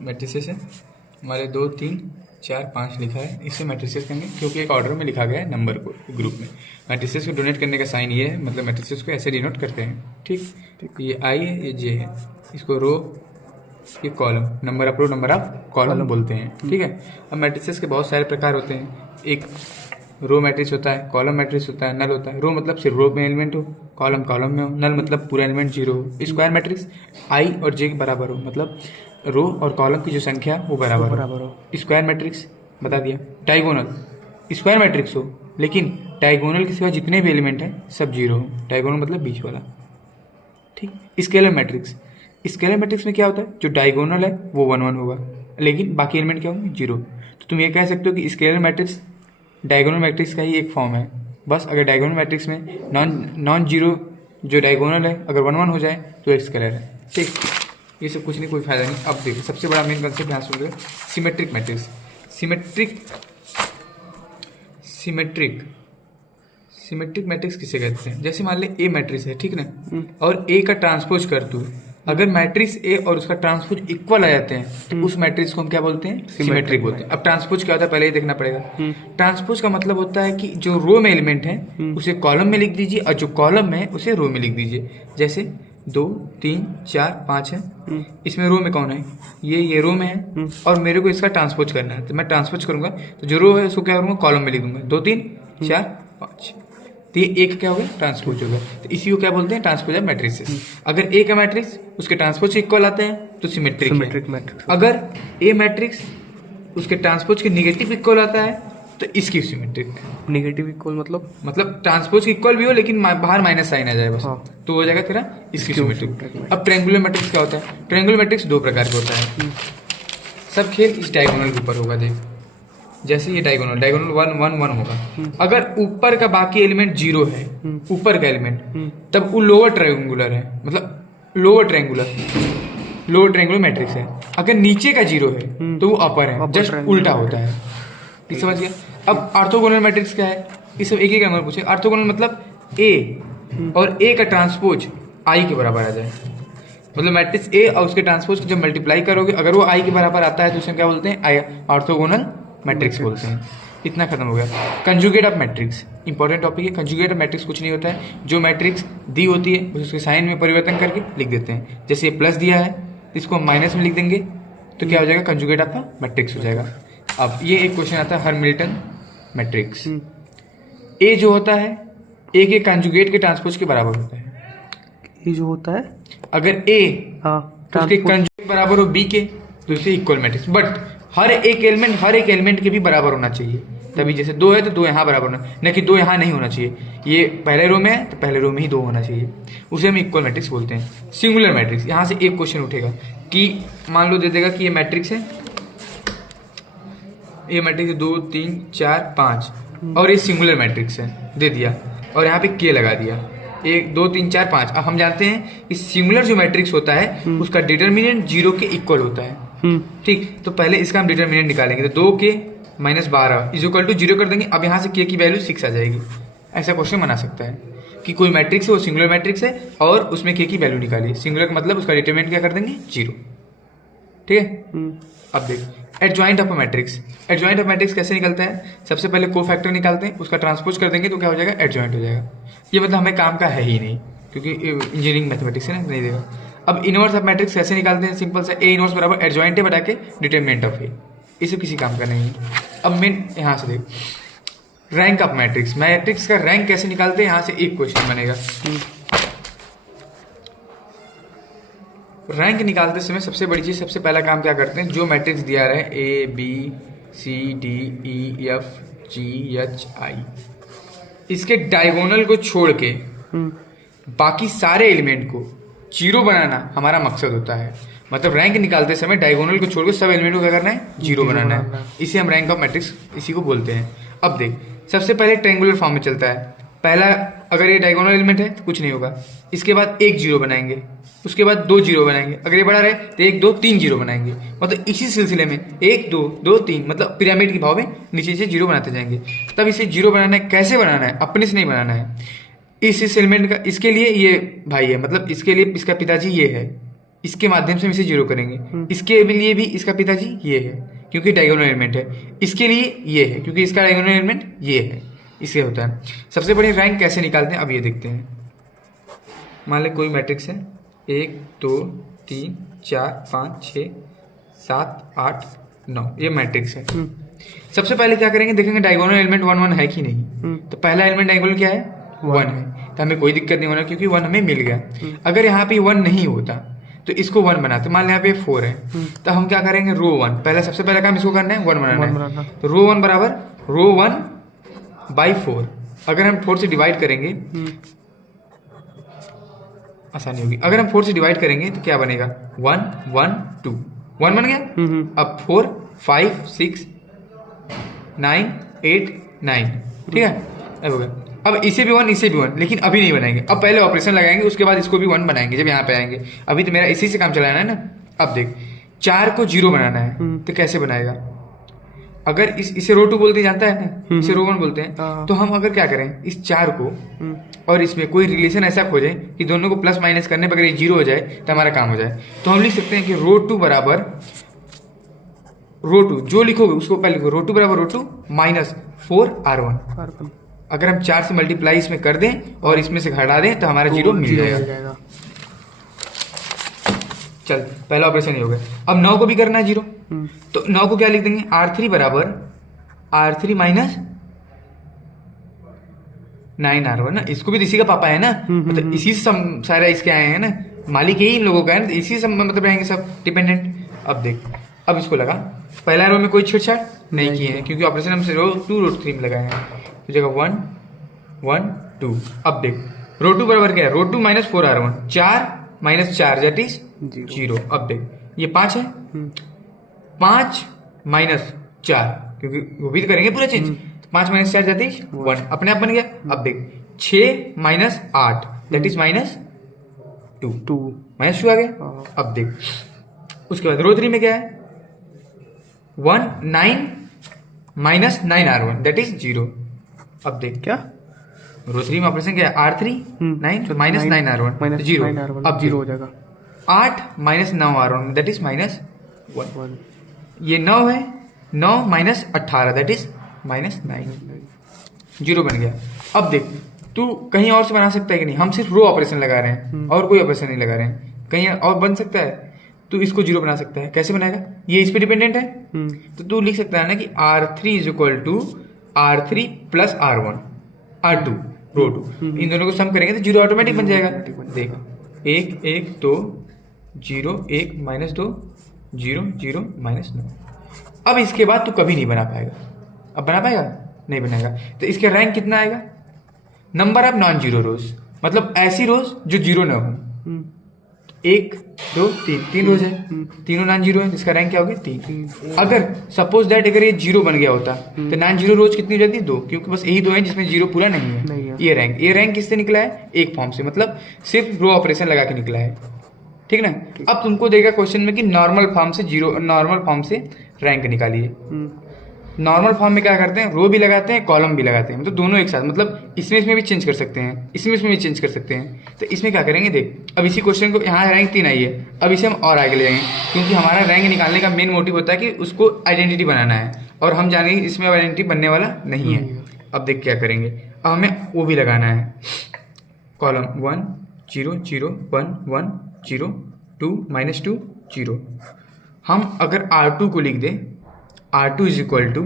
Matrices है हमारे 2 3 4 5 लिखा है, इसे मैट्रिसेस कहेंगे क्योंकि एक ऑर्डर में लिखा गया है नंबर को ग्रुप में। मैट्रिसेस को डोनेट करने का साइन ये है, मतलब मैट्रिसेस को ऐसे डिनोट करते हैं। ठीक, ये आई है, ये जे है, इसको रो, ये column, number of row number of column बोलते हैं। ठीक है। अब मैट्रिसेस के बहुत सारे प्रकार होते हैं। एक रो मैट्रिक्स होता है, कॉलम मैट्रिक्स होता है, नल होता है। रो मतलब सिर्फ रो में एलिमेंट हो, कॉलम कॉलम में हो, नल मतलब पूरा एलिमेंट जीरो हो। स्क्वायर मैट्रिक्स आई और जे के बराबर हो, मतलब रो और कॉलम की जो संख्या वो बराबर हो। स्क्वायर मैट्रिक्स बता दिया। डायगोनल स्क्वायर मैट्रिक्स हो लेकिन डायगोनल के सिवा जितने भी एलिमेंट हैं सब जीरो हो। डायगोनल मतलब बीच वाला। ठीक। स्केलर मैट्रिक्स, स्केलर मैट्रिक्स में क्या होता है, जो डायगोनल है वो 1 1 होगा लेकिन बाकी एलिमेंट क्या होंगे, जीरो। तो तुम ये कह सकते हो कि स्केलर मैट्रिक्स डायगोनल मैट्रिक्स का ही एक फॉर्म है। बस अगर डायगोनल मैट्रिक्स में नॉन जीरो जो डायगोनल है अगर 1 1 हो जाए तो एक स्केलर है। ठीक, ये सब कुछ नहीं, कोई फायदा नहीं। अब देखो सबसे बड़ा मेन कंसेप्ट यहाँ सुन लो, सिमेट्रिक मैट्रिक्स। सिमेट्रिक मैट्रिक्स किसे कहते हैं, जैसे मान ले ए मैट्रिक्स है, ठीक ना, और ए का ट्रांसपोज कर तू, अगर मैट्रिक्स ए और उसका ट्रांसपोज इक्वल आ जाते हैं तो उस मैट्रिक्स को हम क्या बोलते हैं, सिमेट्रिक बोलते हैं। अब ट्रांसपोज क्या होता है पहले ही देखना पड़ेगा। ट्रांसपोज का मतलब होता है कि जो रो में एलिमेंट है उसे कॉलम में लिख दीजिए और जो कॉलम में है उसे रो में लिख दीजिए। जैसे 2 3 4 5 है, इसमें रो में कौन है, ये रो में है और मेरे को इसका ट्रांसपोज करना है, तो मैं ट्रांसपोज करूंगा तो जो रो है उसको क्या करूंगा, कॉलम में लिख दूंगा। 2 3 4 5, तो ये एक क्या हो गया, ट्रांसपोज हो गया। तो इसी को क्या बोलते हैं, ट्रांसपोज ऑफ मैट्रिक्स। अगर ए का मैट्रिक्स उसके ट्रांसपोज इक्वल आते हैं तो सिमेट्रिक मैट्रिक्स। अगर ए मैट्रिक्स उसके ट्रांसपोज के निगेटिव इक्वल आता है तो इसकी सिमेट्रिक। निगेटिव इक्वल मतलब ट्रांसपोज की इक्वल भी हो लेकिन बाहर माइनस साइन आ जाए बस, तो हो जाएगा तेरा इसकी सिमेट्रिक। अब ट्रायंगुलर मैट्रिक्स क्या होता है, ट्रायंगुलर मैट्रिक्स 2 प्रकार का होता है। सब खेल इस डायगोनल के ऊपर होगा। देख जैसे ये डायगोनल 1 1 1 होगा, अगर ऊपर का बाकी एलिमेंट जीरो है, ऊपर का एलिमेंट, तब वो लोअर ट्रायंगुलर है, मतलब लोअर ट्रायंगुलर मैट्रिक्स है। अगर नीचे का जीरो है तो वो अपर है, जस्ट उल्टा होता है। ये समझ गया। अब ऑर्थोगोनल मैट्रिक्स क्या है, इस एक एक नंबर पूछे। ऑर्थोगोनल मतलब ए और ए का ट्रांसपोज आई के बराबर आ जाए, मतलब मैट्रिक्स ए और उसके ट्रांसपोज को जब मल्टीप्लाई करोगे अगर वो आई के बराबर आता है तो उसे क्या बोलते हैं, ऑर्थोगोनल मैट्रिक्स बोलते हैं। इतना खत्म हो गया। Conjugate of matrix important topic है। कंजुगेट ऑफ मैट्रिक्स कुछ नहीं होता है, जो मैट्रिक्स दी होती है उसके साइन में परिवर्तन करके लिख देते हैं। जैसे ये प्लस दिया है इसको हम माइनस में लिख देंगे तो क्या हो जाएगा, कंजुगेट ऑफ मैट्रिक्स हो जाएगा। अब ये एक क्वेश्चन आता है हर्मिल्टन मैट्रिक्स। ए जो होता है ए के कंजुगेट के ट्रांसपोज के बराबर होता है। ये जो होता है अगर ए उसके कंजुगेट बराबर हो बी के तो इसे इक्वल मैट्रिक्स। बट हर एक एलिमेंट के भी बराबर होना चाहिए, तभी जैसे 2 है तो 2 यहाँ बराबर होना, न कि 2 यहाँ नहीं होना चाहिए। ये पहले रो में है तो पहले रो में ही 2 होना चाहिए, उसे हम इक्वल मैट्रिक्स बोलते हैं। सिंगुलर मैट्रिक्स, यहाँ से एक क्वेश्चन उठेगा कि मान लो दे देगा कि ये मैट्रिक्स है, ये मैट्रिक्स 2 3 4 5 और ये सिंगुलर मैट्रिक्स है, दे दिया और यहाँ पे के लगा दिया 1 2 3 4 5। अब हम जानते हैं कि सिंगुलर जो मैट्रिक्स होता है उसका डिटर्मिनेंट 0 के इक्वल होता है। ठीक, तो पहले इसका हम डिटर्मिनेंट निकालेंगे, तो 2 के - 12 इज इक्वल टू 0 कर देंगे। अब यहाँ से के की वैल्यू 6 आ जाएगी। ऐसा क्वेश्चन बना सकता है कि कोई मैट्रिक्स है वो सिंगुलर मैट्रिक्स है और उसमें के की वैल्यू निकालिए। सिंगुलर का मतलब उसका डिटर्मिनेंट क्या कर देंगे, 0। ठीक है। अब देख adjoint of matrix. Adjoint of matrix कैसे निकलता है, सबसे पहले कोफैक्टर निकालते हैं, उसका ट्रांसपोज कर देंगे तो क्या हो जाएगा, एडजॉइंट हो जाएगा। ये मतलब हमें काम का है ही नहीं क्योंकि इंजीनियरिंग मैथमेटिक्स है ना, नहीं देगा। अब इनवर्स ऑफ मैट्रिक्स कैसे निकालते हैं, सिंपल सा, ए इनवर्स बराबर एडजॉइंट है बटा के डिटरमिनेंट ऑफ ए। इसे किसी काम का नहीं है। अब मेन यहाँ से देख रैंक ऑफ मैट्रिक्स, मैट्रिक्स का रैंक कैसे निकालते हैं, यहाँ से एक क्वेश्चन बनेगा। रैंक निकालते समय सबसे बड़ी चीज, सबसे पहला काम क्या करते हैं, जो मैट्रिक्स दिया रहा है A B C D E F G H I, इसके डायगोनल को छोड़ के बाकी सारे एलिमेंट को 0 बनाना हमारा मकसद होता है। मतलब रैंक निकालते समय डायगोनल को छोड़ के सब एलिमेंट को क्या करना है, 0 बनाना है। इसे हम रैंक ऑफ मैट्रिक्स इसी को बोलते हैं। अब देख सबसे पहले ट्रायंगुलर फॉर्म में चलता है। पहला अगर ये डायगोनल एलिमेंट है तो कुछ नहीं होगा, इसके बाद एक 0 बनाएंगे, उसके बाद 2 0 बनाएंगे, अगर ये बड़ा रहे तो 1 2 3 0 बनाएंगे। मतलब इसी सिलसिले में 1 2 2 3 मतलब पिरामिड के भाव में नीचे से 0 बनाते जाएंगे। तब इसे 0 बनाना है, कैसे बनाना है, अपने से नहीं बनाना है। इस एलिमेंट का इसके लिए ये भाई है, मतलब इसके लिए इसका पिताजी ये है, इसके माध्यम से हम इसे जीरो करेंगे। इसके लिए भी इसका पिताजी ये है क्योंकि डायगोनल एलिमेंट है, इसके लिए ये है क्योंकि इसका डायगोनल एलिमेंट ये है, इससे होता है। सबसे बड़ी रैंक कैसे निकालते हैं अब ये देखते हैं। मान लें कोई मैट्रिक्स है 1 2 3 4 5 6 7 8 9, ये मैट्रिक्स है। सबसे पहले क्या करेंगे, देखेंगे डायगोनल एलिमेंट 1 1 है कि नहीं। तो पहला एलिमेंट डायगोनल क्या है, 1 है, तो हमें कोई दिक्कत नहीं होना क्योंकि 1 हमें मिल गया। अगर यहाँ पे 1 नहीं होता तो इसको 1 बनाते, मान लें यहाँ पे 4 है, तो हम क्या करेंगे, रो 1 पहले, सबसे पहला काम इसको करना है 1 बनाना है। तो रो 1 बराबर रो 1 बाई 4। अगर हम 4 से डिवाइड करेंगे आसानी होगी। अगर हम 4 से डिवाइड करेंगे तो क्या बनेगा, 1 1 2, 1 बन गया। अब 4 5 6 9 8 9, ठीक है, अब हो गया। अब इसे भी 1 इसे भी 1, लेकिन अभी नहीं बनाएंगे, अब पहले ऑपरेशन लगाएंगे उसके बाद इसको भी 1 बनाएंगे जब यहाँ पे आएंगे। अभी तो मेरा इसी से काम चलाना है ना। अब देख 4 को 0 बनाना है तो कैसे बनाएगा, अगर इसे रो 2 बोलते जानता है ना, इसे रो 1 बोलते हैं। तो हम अगर क्या करें, इस 4 को और इसमें कोई रिलेशन ऐसा खोजें कि दोनों को प्लस माइनस करने पर अगर ये 0 हो जाए तो हमारा काम हो जाए। तो हम लिख सकते हैं कि रो 2 बराबर रो 2, जो लिखोगे उसको पहले लिखो, रो 2 बराबर रो 2 माइनस 4R1। अगर हम 4 से मल्टीप्लाई इसमें कर दें और इसमें से घटा दें तो हमारा 0 मिल जाएगा। चल पहला ऑपरेशन ये हो गया। अब 9 को भी करना है 0, तो 9 को क्या लिख देंगे, R3 बराबर R3 माइनस 9R1 ना, इसको भी इसी का पापा है ना, मतलब इसी से सारा इसके आए हैं ना, मालिक यही इन लोगों का है ना, इसी से मतलब रहेंगे सब डिपेंडेंट। अब देख, अब इसको लगा, पहला रो में कोई छेड़छाड़ नहीं किए हैं क्योंकि ऑपरेशन हम रो 2 रो 3 में लगाए हैं, तो जगह 1 1 2। अब देख रो 2 बराबर क्या है, रो 2 minus 4R1, 4 minus 4 that is 0। अब देख ये 5 है, 5 माइनस 4, क्योंकि वो भी तो करेंगे पूरा चीज, 5 माइनस 4 दैट इज 1, अपने आप बन गया। अब देख 6 minus 8 that is minus 2, minus 2 आ गया। अब देख उसके बाद रो 3 में क्या है, 1 9 माइनस 9R1 दैट इज 0। अब देख क्या रो 3 में ऑपरेशन क्या है, R3 9 माइनस 9R1 0, अब 0 हो जाएगा। 8 minus 9R1 that is minus 1, ये 9 है, 9 माइनस 18 दैट इज माइनस 9, 0 बन गया। अब देख तू कहीं और से बना सकता है कि नहीं, हम सिर्फ रो ऑपरेशन लगा रहे हैं और कोई ऑपरेशन नहीं लगा रहे हैं, कहीं और बन सकता है। तू इसको 0 बना सकता है, कैसे बनाएगा, ये इस पे डिपेंडेंट है, तो तू लिख सकता है ना कि R3 is equal to R3 plus R1 R2 row 2, इन दोनों को सम करेंगे तो 0 ऑटोमेटिक बन जाएगा। देख 1 1 2 0 1 माइनस 2 0 0 माइनस 9। अब इसके बाद तू कभी नहीं बना पाएगा, अब बना पाएगा नहीं बनाएगा। तो इसका रैंक कितना आएगा, नंबर ऑफ नॉन जीरो रोज, मतलब ऐसी रोज जो 0 ना हो। 1 2 3 रोज है, तीनों नॉन जीरो है, जिसका रैंक क्या हो गया 3। अगर सपोज दैट अगर ये 0 बन गया होता तो नॉन जीरो रोज कितनी हो जाती, 2, क्योंकि बस यही 2 है जिसमें 0 पूरा नहीं है। ये रैंक किससे निकला है, एक फॉर्म से, मतलब सिर्फ रो ऑपरेशन लगा के निकला है, ठीक ना। अब तुमको देगा क्वेश्चन में कि नॉर्मल फॉर्म से रैंक निकालिए। नॉर्मल फॉर्म में क्या करते हैं, रो भी लगाते हैं कॉलम भी लगाते हैं, मतलब दोनों एक साथ, मतलब इसमें भी चेंज कर सकते हैं, इसमें भी चेंज कर सकते हैं। तो इसमें क्या करेंगे, देख अब इसी क्वेश्चन को, यहाँ रैंक 3 आई है, अब इसे हम और आगे ले जाएंगे क्योंकि हमारा रैंक निकालने का मेन मोटिव होता है कि उसको आइडेंटिटी बनाना है, और हम जानेंगे इसमें आइडेंटिटी बनने वाला नहीं है। अब देख क्या करेंगे, अब हमें वो भी लगाना है, कॉलम 1 0 0 1 1 0 2 माइनस 2 0। हम अगर R2 को लिख दें, R2 इज इक्वल टू